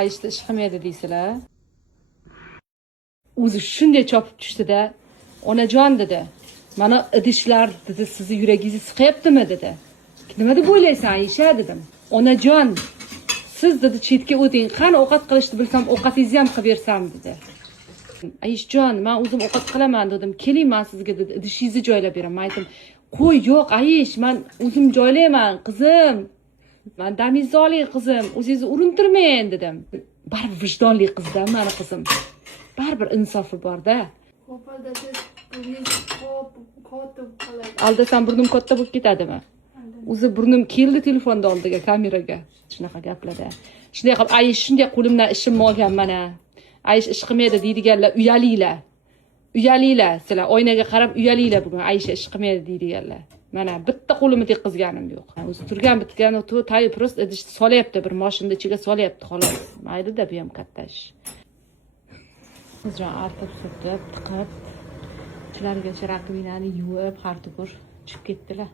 Ayishda ish qilmaydi deysizlar. O'zi shunday chopib tushdi-da, "Onajon" dedi. "Mana idishlar" dedi, "sizni yuragingizni siqyaptimi?" dedi. "Nima deb o'ylaysan, Ayisha?" dedim. "Onajon, siz" dedi, "chetga o'ting. Qani ovqat qilishni bilsam, ovqatingizni ham qilib bersam" dedi. "Ayishjon, men o'zim ovqat qilaman" dedim. "Keling, men sizga" dedi, "idishingizni joylab beraman." Men aytdim, "Qo'y, yo'q Ayish, men o'zim joylayman, qizim. Men damingizni oling, qizim. O'zingizni urintirmang" dedim. Baribir vijdonli qizda, meni qizim. Baribir insofi bor-da. Aldasam burnim katta bo'lib ketadimi? O'zi burnim keldi telefonda oldiga, kameraga. Shunaqa gaplarda. Shunday qilib, Ayish shunday qo'limdan ishimni olgan mana. Ayish ish qilmaydi deydiganlar, uyalinglar. Uyalinglar, sizlar oynaga qarab uyalinglar bugun. Ayisha ish qilmaydi deydiganlar. Mana bitta qo'limni tekkizganim yo'q. O'zi turgan bitgan tayi prost idishni solyapti, bir mashinada ichiga solyapti xolos. Mayli-da, bu ham katta ish. Qizjon artib surtib, tiqib, ichlargacha rakvinani yuvib, har tukur chiqib ketdilar.